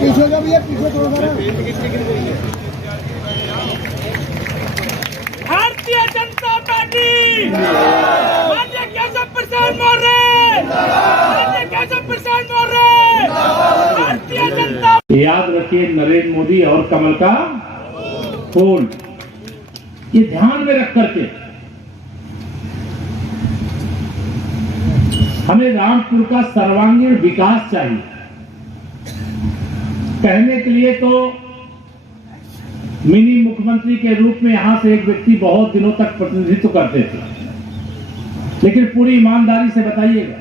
पीछे का भैया, पीछे थोड़ा सा। भारतीय जनता पार्टी, माननीय केशव प्रसाद मौर्य, माननीय केशव प्रसाद मौर्य, भारतीय जनता। याद रखिए, नरेंद्र मोदी और कमल का फूल, ये ध्यान में रख करके हमें रामपुर का सर्वांगीण विकास चाहिए। कहने के लिए तो मिनी मुख्यमंत्री के रूप में यहां से एक व्यक्ति बहुत दिनों तक प्रतिनिधित्व करते थे, लेकिन पूरी ईमानदारी से बताइएगा,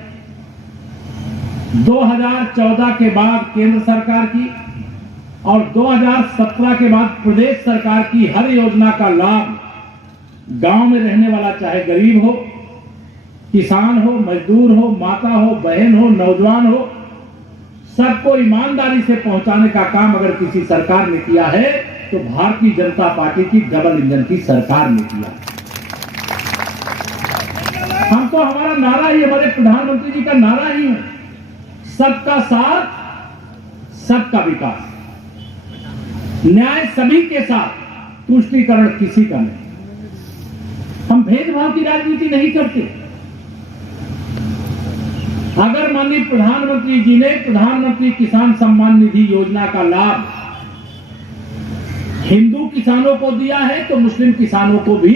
2014 के बाद केंद्र सरकार की और 2017 के बाद प्रदेश सरकार की हर योजना का लाभ गांव में रहने वाला, चाहे गरीब हो, किसान हो, मजदूर हो, माता हो, बहन हो, नौजवान हो, सबको ईमानदारी से पहुंचाने का काम अगर किसी सरकार ने किया है तो भारतीय जनता पार्टी की डबल इंजन की सरकार ने किया। हम तो, हमारा नारा ही, हमारे प्रधानमंत्री जी का नारा ही है, सबका साथ, सबका विकास, न्याय सभी के साथ, तुष्टीकरण किसी का नहीं। हम भेदभाव की राजनीति नहीं करते। अगर माननीय प्रधानमंत्री जी ने प्रधानमंत्री किसान सम्मान निधि योजना का लाभ हिंदू किसानों को दिया है तो मुस्लिम किसानों को भी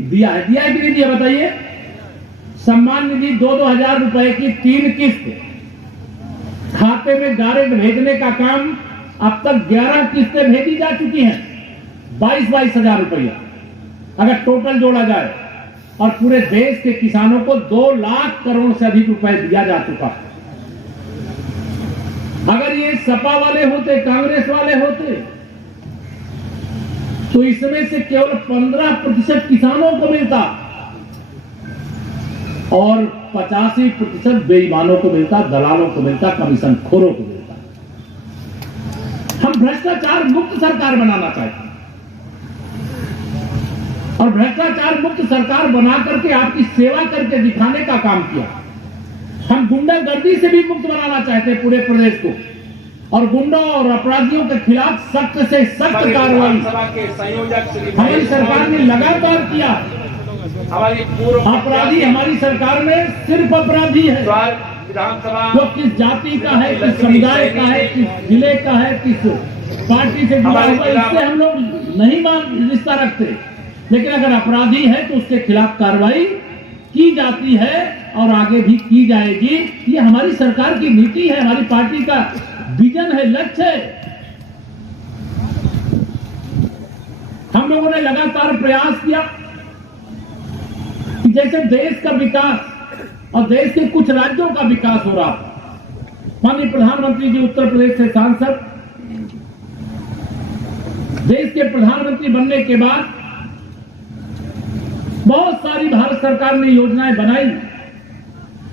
दिया है। दिया है कि नहीं दिया, बताइए। सम्मान निधि 2-2 हजार रुपए की 3 किस्त खाते में डायरेक्ट भेजने का काम अब तक 11 किस्तें भेजी जा चुकी हैं, 22-22 हजार रुपया अगर टोटल जोड़ा जाए, और पूरे देश के किसानों को 2 लाख करोड़ से अधिक रुपए दिया जा चुका है। अगर ये सपा वाले होते, कांग्रेस वाले होते, तो इसमें से केवल 15% किसानों को मिलता और 85% बेईमानों को मिलता, दलालों को मिलता, कमीशन खोरों को मिलता। हम भ्रष्टाचार मुक्त सरकार बनाना चाहते हैं, और भ्रष्टाचार मुक्त सरकार बना करके आपकी सेवा करके दिखाने का काम किया। हम गुंडागर्दी से भी मुक्त बनाना चाहते हैं पूरे प्रदेश को, और गुंडों और अपराधियों के खिलाफ सख्त से सख्त कार्रवाई हमारी सरकार ने लगातार किया। हमारी पूर्व अपराधी हमारी सरकार में सिर्फ अपराधी है, जो किस जाति का है, किस समुदाय का है, किस जिले का है, किस पार्टी से जुड़ा हुआ, इससे हम लोग नहीं रिश्ता रखते। लेकिन अगर अपराधी है तो उसके खिलाफ कार्रवाई की जाती है और आगे भी की जाएगी। ये हमारी सरकार की नीति है, हमारी पार्टी का विजन है, लक्ष्य है। हम लोगों ने लगातार प्रयास किया कि जैसे देश का विकास और देश के कुछ राज्यों का विकास हो रहा था। माननीय प्रधानमंत्री जी उत्तर प्रदेश से सांसद, देश के प्रधानमंत्री बनने के बाद बहुत सारी भारत सरकार ने योजनाएं बनाई,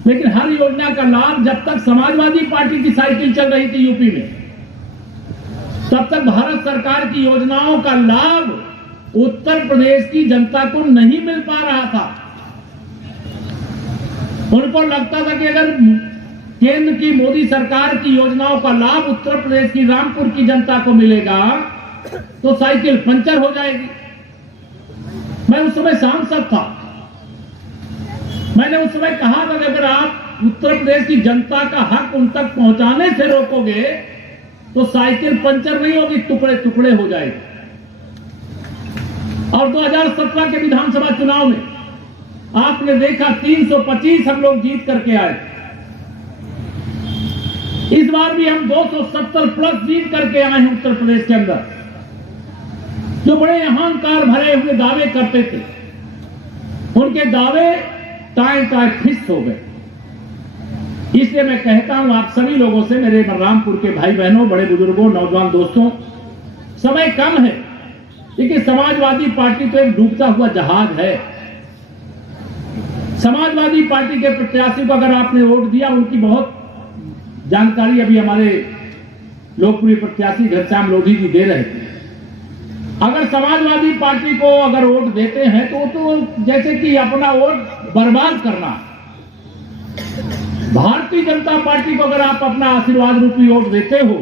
लेकिन हर योजना का लाभ जब तक समाजवादी पार्टी की साइकिल चल रही थी यूपी में, तब तक भारत सरकार की योजनाओं का लाभ उत्तर प्रदेश की जनता को नहीं मिल पा रहा था। उनको लगता था कि अगर केंद्र की मोदी सरकार की योजनाओं का लाभ उत्तर प्रदेश की रामपुर की जनता को मिलेगा तो साइकिल पंचर हो जाएगी। मैं उस समय सांसद था, मैंने उस समय कहा था कि अगर आप उत्तर प्रदेश की जनता का हक उन तक पहुंचाने से रोकोगे तो साइकिल पंचर नहीं होगी, टुकड़े टुकड़े हो जाएगी। और 2017 के विधानसभा चुनाव में आपने देखा 325 हम लोग जीत करके आए। इस बार भी हम 270 प्लस जीत करके आए हैं उत्तर प्रदेश के अंदर। जो बड़े अहंकार भरे हुए दावे करते थे, उनके दावे टाए टाए फिस हो गए। इसलिए मैं कहता हूं आप सभी लोगों से, मेरे रामपुर के भाई बहनों, बड़े बुजुर्गों, नौजवान दोस्तों, समय कम है, लेकिन समाजवादी पार्टी तो एक डूबता हुआ जहाज है। समाजवादी पार्टी के प्रत्याशी को अगर आपने वोट दिया, उनकी बहुत जानकारी अभी हमारे लोकप्रिय प्रत्याशी घनश्याम लोधी जी दे रहे थे। अगर समाजवादी पार्टी को अगर वोट देते हैं तो जैसे कि अपना वोट बर्बाद करना, भारतीय जनता पार्टी को अगर आप अपना आशीर्वाद रूपी वोट देते हो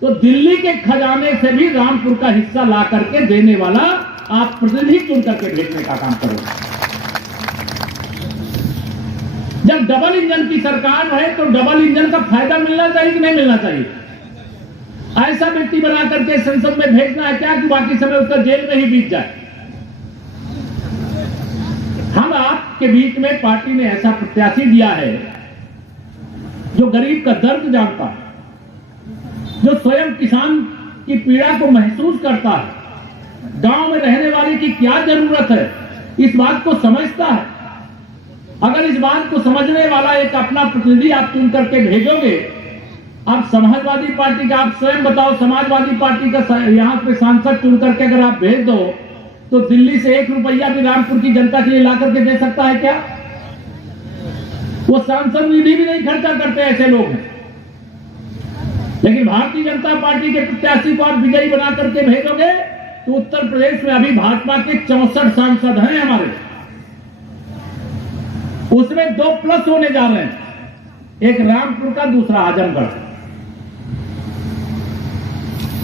तो दिल्ली के खजाने से भी रामपुर का हिस्सा ला करके देने वाला आप प्रतिनिधि चुन करके भेजने का काम करोगे। जब डबल इंजन की सरकार है तो डबल इंजन का फायदा मिलना चाहिए कि नहीं मिलना चाहिए? ऐसा व्यक्ति बना करके संसद में भेजना है क्या कि बाकी समय उसका जेल में ही बीत जाए? हम आपके बीच में पार्टी ने ऐसा प्रत्याशी दिया है जो गरीब का दर्द जानता है, जो स्वयं किसान की पीड़ा को महसूस करता है, गांव में रहने वाले की क्या जरूरत है इस बात को समझता है। अगर इस बात को समझने वाला एक अपना प्रतिनिधि आप चुन करके भेजोगे, आप समाजवादी पार्टी का, आप स्वयं बताओ, समाजवादी पार्टी का यहां पे सांसद चुन करके अगर आप भेज दो तो दिल्ली से 1 रुपया भी रामपुर की जनता के लिए ला करके दे सकता है क्या? वो सांसद निधि भी नहीं खर्चा करते, ऐसे लोग हैं। लेकिन भारतीय जनता पार्टी के प्रत्याशी को आप विजयी बना करके भेजोगे तो उत्तर प्रदेश में अभी भाजपा के 64 सांसद हैं हमारे, उसमें 2 प्लस होने जा रहे हैं, एक रामपुर का, दूसरा आजमगढ़।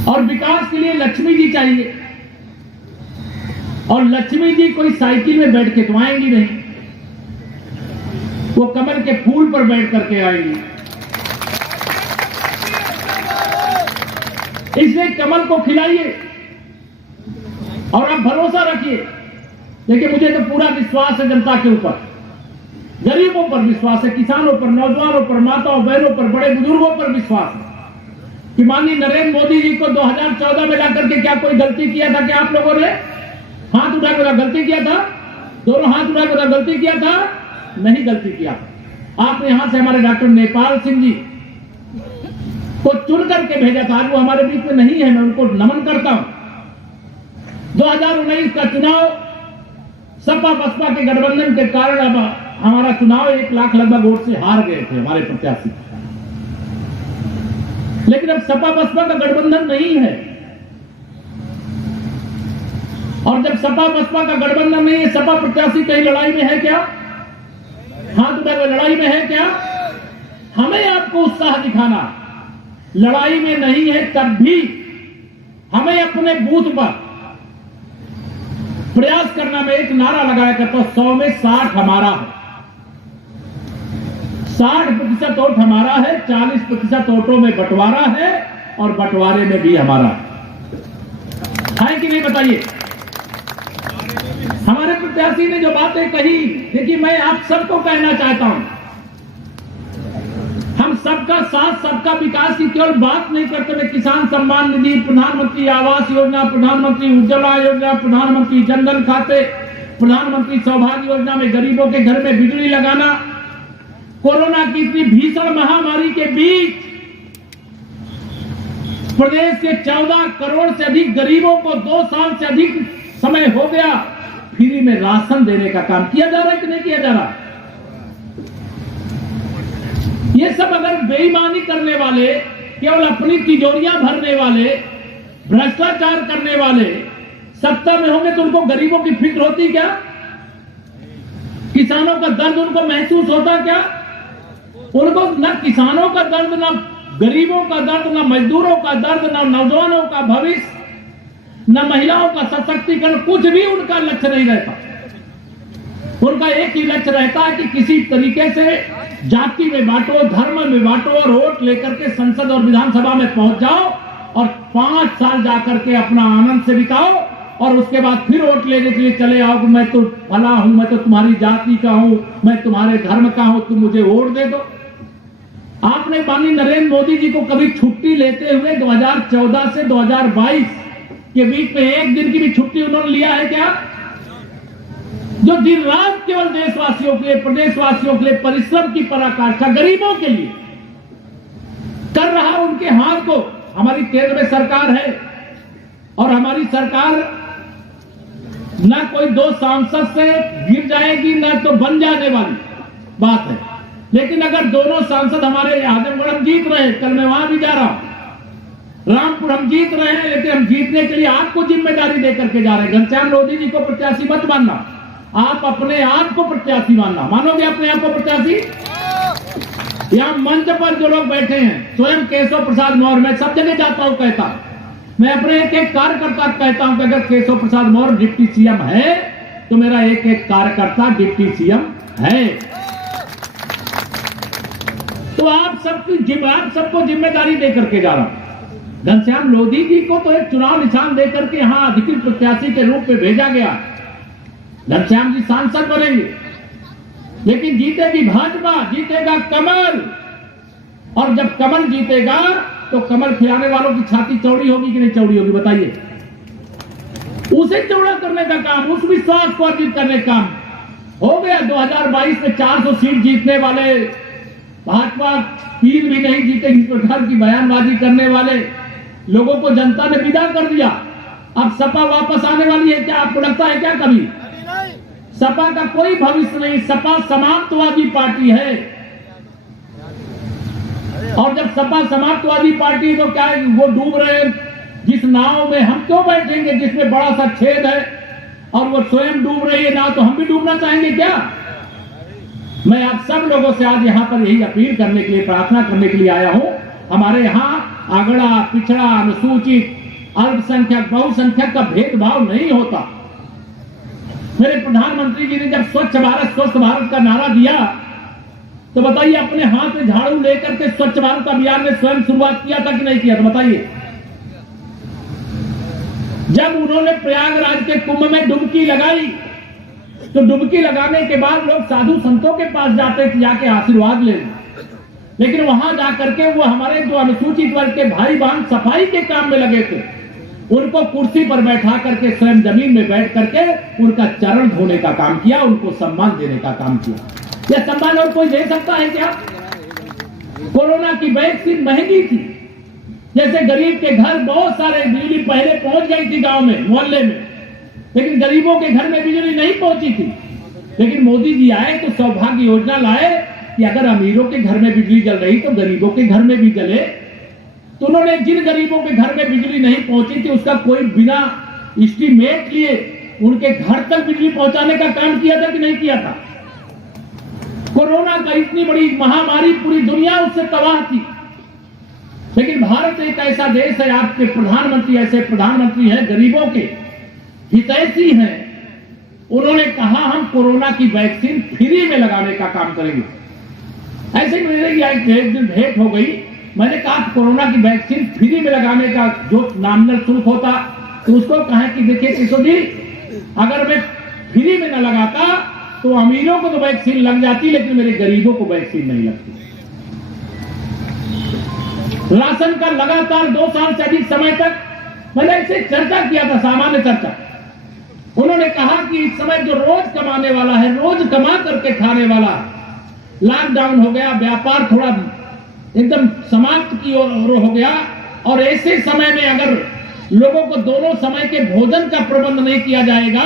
और विकास के लिए लक्ष्मी जी चाहिए, और लक्ष्मी जी कोई साइकिल में बैठ के तो आएंगी नहीं, वो कमल के फूल पर बैठ करके आएंगी। इसलिए कमल को खिलाइए और आप भरोसा रखिए। देखिए, मुझे तो पूरा विश्वास है जनता के ऊपर, गरीबों पर विश्वास है, किसानों पर, नौजवानों पर, माताओं बहनों पर, बड़े बुजुर्गों पर विश्वास है कि माननीय नरेंद्र मोदी जी को 2014 में जाकर के क्या कोई गलती किया था? क्या आप लोगों ने हाथ उठाकर गलती किया था? दोनों हाथ उठाकर गलती किया था? नहीं गलती किया। आपने यहां से हमारे डॉक्टर नेपाल सिंह जी को चुन करके भेजा था, आज वो हमारे बीच में नहीं है, मैं उनको नमन करता हूं। 2019 का चुनाव सपा बसपा के गठबंधन के कारण अब हमारा चुनाव 1 लाख लगभग वोट से हार गए थे हमारे प्रत्याशी। लेकिन अब सपा बसपा का गठबंधन नहीं है, और जब सपा बसपा का गठबंधन नहीं है, सपा प्रत्याशी कहीं लड़ाई में है क्या? हाथ उठाकर लड़ाई में है क्या? हमें आपको उत्साह दिखाना, लड़ाई में नहीं है तब भी हमें अपने बूथ पर प्रयास करना। मैं एक नारा लगाया करता हूं, 100 में 60 हमारा है, 60% वोट हमारा है, 40% वोटों में बंटवारा है, और बंटवारे में भी हमारा है कि नहीं बताइए? हमारे प्रत्याशी ने जो बातें कही, देखिए मैं आप सबको कहना चाहता हूं, हम सबका साथ सबका विकास की केवल बात नहीं करते हुए किसान सम्मान निधि, प्रधानमंत्री आवास योजना, प्रधानमंत्री उज्ज्वला योजना, प्रधानमंत्री जनधन खाते, प्रधानमंत्री सौभाग्य योजना में गरीबों के घर में बिजली लगाना, कोरोना की इतनी भीषण महामारी के बीच प्रदेश के 14 करोड़ से अधिक गरीबों को 2 साल से अधिक समय हो गया फ्री में राशन देने का काम किया जा रहा है कि नहीं किया जा रहा? ये सब अगर बेईमानी करने वाले, केवल अपनी तिजोरियां भरने वाले, भ्रष्टाचार करने वाले सत्ता में होंगे तो उनको गरीबों की फिक्र होती क्या? किसानों का दर्द उनको महसूस होता क्या? उनको न किसानों का दर्द, न गरीबों का दर्द, न मजदूरों का दर्द, न नौजवानों का भविष्य, न महिलाओं का सशक्तिकरण, कुछ भी उनका लक्ष्य नहीं रहता। उनका एक ही लक्ष्य रहता है कि किसी तरीके से जाति में बांटो, धर्म में बांटो, और वोट लेकर के संसद और विधानसभा में पहुंच जाओ और 5 साल जाकर के अपना आनंद से बिताओ, और उसके बाद फिर वोट लेने के लिए चले आओ कि मैं तो फला हूं, मैं तो तुम्हारी जाति का हूं, मैं तुम्हारे धर्म का हूं, तुम मुझे वोट दे दो। आपने माननीय नरेंद्र मोदी जी को कभी छुट्टी लेते हुए 2014 से 2022 के बीच में एक दिन की भी छुट्टी उन्होंने लिया है क्या? जो दिन रात केवल देशवासियों के लिए, प्रदेशवासियों के लिए परिश्रम की पराकाष्ठा गरीबों के लिए कर रहा, उनके हाथ को हमारी केंद्र में सरकार है, और हमारी सरकार ना कोई 2 सांसद से गिर जाएगी, ना तो बन जाने वाली बात है। लेकिन अगर दोनों सांसद हमारे आजमगढ़ हम जीत रहे, कल मैं वहां भी जा रहा हूं, रामपुर हम जीत रहे हैं, लेकिन हम जीतने के लिए आपको जिम्मेदारी देकर के जा रहे हैं। घनश्याम लोधी जी को प्रत्याशी मत मानना, आप अपने आप को प्रत्याशी मानना। मानोगे अपने आप को प्रत्याशी? यहाँ मंच पर जो लोग बैठे हैं, स्वयं केशव प्रसाद मौर्य, मैं सब जगह जाता हूं, कहता हूं, मैं अपने एक एक कार्यकर्ता कहता हूं कि अगर केशव प्रसाद मौर्य डिप्टी सीएम है तो मेरा एक एक कार्यकर्ता डिप्टी सीएम है। तो आप सबको जिम्मेदारी दे करके जा रहा हूं। घनश्याम लोधी जी को तो एक चुनाव निशान देकर के यहां अधिकृत प्रत्याशी के रूप में भेजा गया। घनश्याम जी सांसद बनेंगे, लेकिन जीतेगी भाजपा, जीतेगा कमल। और जब कमल जीतेगा तो कमल खिलाने वालों की छाती चौड़ी होगी कि नहीं चौड़ी होगी, बताइए। उसे चौड़ा करने का काम, उस विश्वास को अर्जित करने का काम हो गया। 2022 में 400 सीट जीतने वाले भाजपा 3 भी नहीं जीते, इस प्रकार की बयानबाजी करने वाले लोगों को जनता ने विदा कर दिया। अब सपा वापस आने वाली है क्या? आपको लगता है क्या कभी? सपा का कोई भविष्य नहीं। सपा समाप्तवादी पार्टी है, और जब सपा समाप्तवादी पार्टी तो क्या वो डूब रहे हैं जिस नाव में, हम क्यों बैठेंगे जिसमें बड़ा सा छेद है और वो स्वयं डूब रही है नाव, तो हम भी डूबना चाहेंगे क्या? मैं आप सब लोगों से आज यहाँ पर यही अपील करने के लिए, प्रार्थना करने के लिए आया हूँ। हमारे यहाँ अगड़ा, पिछड़ा, अनुसूचित, अल्पसंख्यक, बहुसंख्यक का भेदभाव नहीं होता। मेरे प्रधानमंत्री जी ने जब स्वच्छ भारत स्वस्थ भारत का नारा दिया तो बताइए, अपने हाथ में झाड़ू लेकर के स्वच्छ भारत अभियान में स्वयं शुरुआत किया था कि नहीं किया था, बताइए। जब उन्होंने प्रयागराज के कुंभ में डुबकी लगाई तो डुबकी लगाने के बाद लोग साधु संतों के पास जाते थे जाके आशीर्वाद लेने, लेकिन वहां जाकर के वो हमारे जो अनुसूचित वर्ग के भाई बहन सफाई के काम में लगे थे, उनको कुर्सी पर बैठा करके स्वयं जमीन में बैठ करके उनका चरण धोने का काम किया, उनको सम्मान देने का काम किया। यह सम्मान और कोई दे सकता है क्या? कोरोना की वैक्सीन महंगी थी, जैसे गरीब के घर बहुत सारे बिजली पहले पहुंच गई थी गांव में, मोहल्ले में, लेकिन गरीबों के घर में बिजली नहीं पहुंची थी। लेकिन मोदी जी आए तो सौभाग्य योजना लाए कि अगर अमीरों के घर में बिजली जल रही तो गरीबों के घर में भी जले। तो उन्होंने जिन गरीबों के घर में बिजली नहीं पहुंची थी उसका कोई बिना एस्टीमेट लिए उनके घर तक बिजली पहुंचाने का काम किया था कि नहीं किया था? कोरोना का इतनी बड़ी महामारी, पूरी दुनिया उससे तबाह थी, लेकिन भारत एक ऐसा देश है, आपके प्रधानमंत्री ऐसे प्रधानमंत्री हैं, गरीबों के हितैषी हैं। उन्होंने कहा हम कोरोना की वैक्सीन फ्री में लगाने का काम करेंगे। ऐसे ही मेरे एक दिन भेंट हो गई, मैंने कहा कोरोना की वैक्सीन फ्री में लगाने का जो नॉमिनल शुल्क होता तो उसको कहा कि देखिए किशोर जी, अगर मैं फ्री में न लगाता तो अमीरों को तो वैक्सीन लग जाती, लेकिन मेरे गरीबों को वैक्सीन नहीं लगती। राशन का लगातार 2 साल से अधिक समय तक मैंने ऐसे चर्चा किया था, सामान्य चर्चा। उन्होंने कहा कि इस समय जो रोज कमाने वाला है, रोज कमा करके खाने वाला, लॉकडाउन हो गया, व्यापार थोड़ा एकदम समाप्त की ओर हो गया, और ऐसे समय में अगर लोगों को दोनों समय के भोजन का प्रबंध नहीं किया जाएगा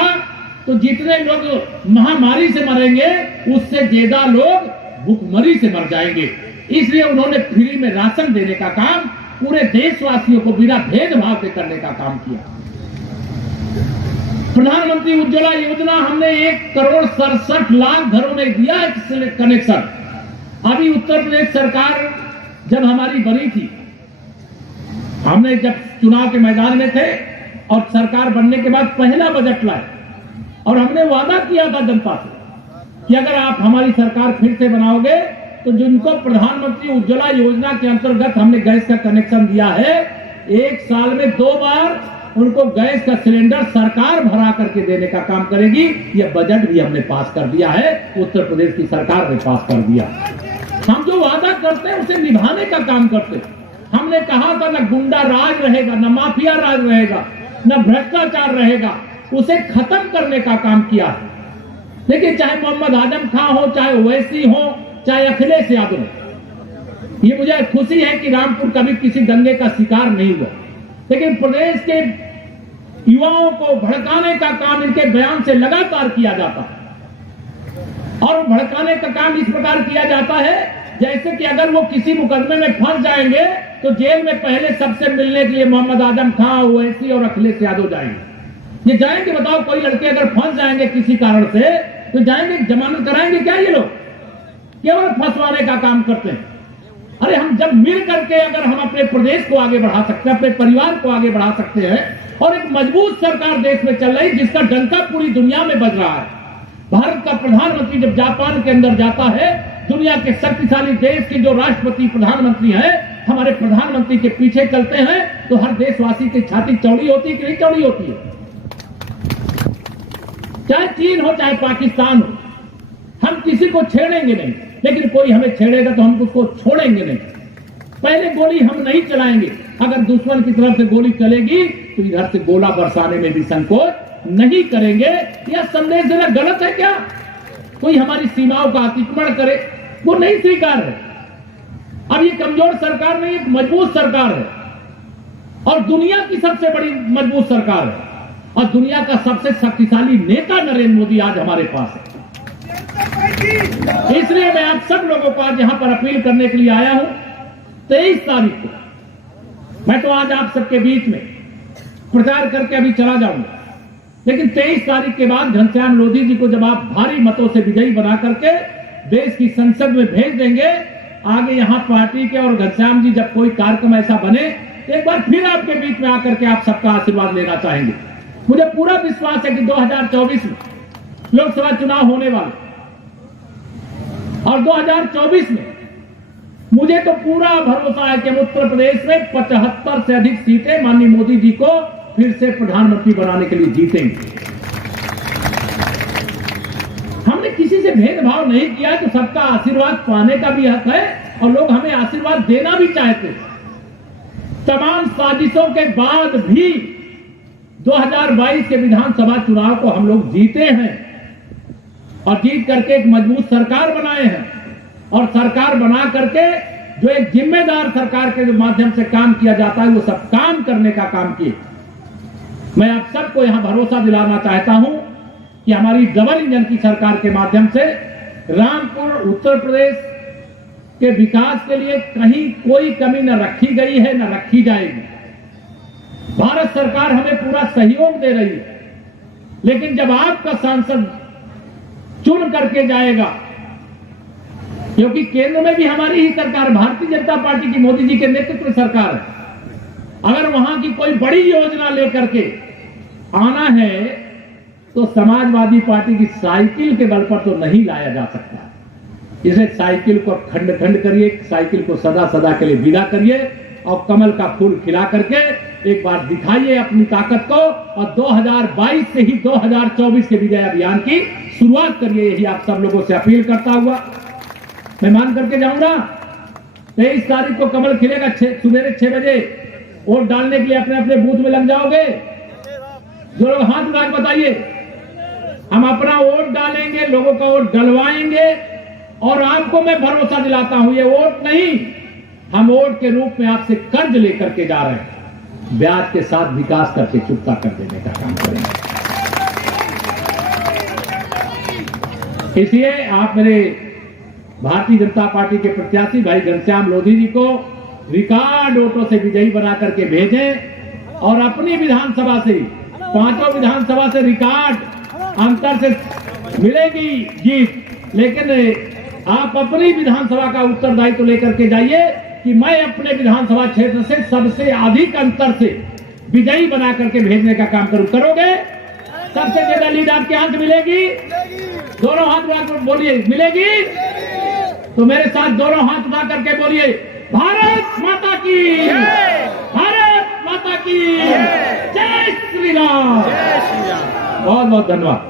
तो जितने लोग महामारी से मरेंगे उससे ज्यादा लोग भूखमरी से मर जाएंगे। इसलिए उन्होंने फ्री में राशन देने का काम पूरे देशवासियों को बिना भेदभाव से करने का काम किया। प्रधानमंत्री उज्ज्वला योजना हमने 1,67,00,000 घरों में दिया है कनेक्शन। अभी उत्तर प्रदेश सरकार जब हमारी बनी थी, हमने जब चुनाव के मैदान में थे और सरकार बनने के बाद पहला बजट लाए और हमने वादा किया था जनता से कि अगर आप हमारी सरकार फिर से बनाओगे तो जिनको प्रधानमंत्री उज्ज्वला योजना के अंतर्गत हमने गैस का कनेक्शन दिया है, 1 साल में 2 बार उनको गैस का सिलेंडर सरकार भरा करके देने का काम करेगी। यह बजट भी हमने पास कर दिया है, उत्तर प्रदेश की सरकार ने पास कर दिया। हम जो वादा करते हैं उसे निभाने का काम करते हैं। हमने कहा था न गुंडा राज रहेगा, न माफिया राज रहेगा, न भ्रष्टाचार रहेगा, उसे खत्म करने का काम किया है। देखिए, चाहे मोहम्मद आजम खां हो, चाहे ओवैसी हो, चाहे अखिलेश यादव, ये मुझे खुशी है कि रामपुर कभी किसी दंगे का शिकार नहीं हुआ, लेकिन प्रदेश के युवाओं को भड़काने का काम इनके बयान से लगातार किया जाता है। और भड़काने का काम इस प्रकार किया जाता है जैसे कि अगर वो किसी मुकदमे में फंस जाएंगे तो जेल में पहले सबसे मिलने के लिए मोहम्मद आजम खां, ओवैसी और अखिलेश यादव जाएंगे। ये जाएंगे, बताओ, कोई लड़के अगर फंस जाएंगे किसी कारण से तो जाएंगे, जमानत कराएंगे क्या? ये लोग केवल फंसवाने का काम करते हैं। अरे हम जब मिल करके अगर हम अपने प्रदेश को आगे बढ़ा सकते हैं, अपने परिवार को आगे बढ़ा सकते हैं, और एक मजबूत सरकार देश में चल रही जिसका डंका पूरी दुनिया में बज रहा है। भारत का प्रधानमंत्री जब जापान के अंदर जाता है, दुनिया के शक्तिशाली देश के जो राष्ट्रपति प्रधानमंत्री हैं हमारे प्रधानमंत्री के पीछे चलते हैं, तो हर देशवासी की छाती चौड़ी होती है कि नहीं चौड़ी होती है? चाहे चीन हो चाहे पाकिस्तान हो, हम किसी को छेड़ेंगे नहीं, लेकिन कोई हमें छेड़ेगा तो हम उसको छोड़ेंगे नहीं। पहले गोली हम नहीं चलाएंगे, अगर दुश्मन की तरफ से गोली चलेगी तो इधर से गोला बरसाने में भी संकोच नहीं करेंगे। यह संदेश देना गलत है क्या? कोई हमारी सीमाओं का अतिक्रमण करे, वो नहीं स्वीकार है। अब ये कमजोर सरकार नहीं, एक मजबूत सरकार है, और दुनिया की सबसे बड़ी मजबूत सरकार है, और दुनिया का सबसे शक्तिशाली नेता नरेंद्र मोदी आज हमारे पास है। इसलिए मैं आप सब लोगों को आज यहां पर अपील करने के लिए आया हूं। 23 तारीख को मैं तो आज आप सबके बीच में प्रचार करके अभी चला जाऊंगा, लेकिन 23 तारीख के बाद घनश्याम लोधी जी को जब आप भारी मतों से विजयी बना करके देश की संसद में भेज देंगे, आगे यहां पार्टी के और घनश्याम जी जब कोई कार्यक्रम ऐसा बने, एक बार फिर आपके बीच में आकर के आप सबका आशीर्वाद लेना चाहेंगे। मुझे पूरा विश्वास है कि 2024 में लोकसभा चुनाव होने वाले, और 2024 में मुझे तो पूरा भरोसा है कि उत्तर प्रदेश में 75 से अधिक सीटें माननीय मोदी जी को फिर से प्रधानमंत्री बनाने के लिए जीतेंगे। हमने किसी से भेदभाव नहीं किया, तो सबका आशीर्वाद पाने का भी हक है, और लोग हमें आशीर्वाद देना भी चाहते हैं। तमाम साजिशों के बाद भी 2022 के विधानसभा चुनाव को हम लोग जीते हैं, और जीत करके एक मजबूत सरकार बनाए हैं, और सरकार बना करके जो एक जिम्मेदार सरकार के माध्यम से काम किया जाता है वो सब काम करने का काम किए। मैं आप सबको यहां भरोसा दिलाना चाहता हूं कि हमारी डबल इंजन की सरकार के माध्यम से रामपुर उत्तर प्रदेश के विकास के लिए कहीं कोई कमी न रखी गई है न रखी जाएगी। भारत सरकार हमें पूरा सहयोग दे रही है, लेकिन जब आपका सांसद चुन करके जाएगा, क्योंकि केंद्र में भी हमारी ही सरकार, भारतीय जनता पार्टी की मोदी जी के नेतृत्व में सरकार है, अगर वहां की कोई बड़ी योजना लेकर के आना है तो समाजवादी पार्टी की साइकिल के बल पर तो नहीं लाया जा सकता। इसे साइकिल को खंड खंड करिए, साइकिल को सदा सदा के लिए विदा करिए, और कमल का फूल खिला करके एक बार दिखाइए अपनी ताकत को, और 2022 से ही 2024 के विजय अभियान की शुरुआत करिए। यही आप सब लोगों से अपील करता हुआ मैं मान करके जाऊंगा। 23 तारीख को कमल खिलेगा, सुबह 6 बजे वोट डालने के लिए अपने अपने बूथ में लग जाओगे। जो लोग हाथ उठा के बताइए, हम अपना वोट डालेंगे, लोगों का वोट डलवाएंगे, और आपको मैं भरोसा दिलाता हूं ये वोट नहीं, हम वोट के रूप में आपसे कर्ज लेकर के जा रहे हैं, ब्याज के साथ विकास करके चुकता कर देने का काम करेंगे। इसलिए आप मेरे भारतीय जनता पार्टी के प्रत्याशी भाई घनश्याम लोधी जी को रिकॉर्ड वोटों से विजयी बना करके भेजें, और अपनी विधानसभा से, 5 विधानसभा से रिकॉर्ड अंतर से मिलेगी जीत, लेकिन आप अपनी विधानसभा का उत्तरदायित्व तो लेकर के जाइए कि मैं अपने विधानसभा क्षेत्र से सबसे अधिक अंतर से विजयी बना करके भेजने का काम करोगे? सबसे ज्यादा लीड आपके हाथ मिलेगी? दोनों हाथ उठाकर बोलिए, मिलेगी? तो मेरे साथ दोनों हाथ उठा करके बोलिए, भारत माता की, भारत माता की जय श्री राम। बहुत बहुत धन्यवाद।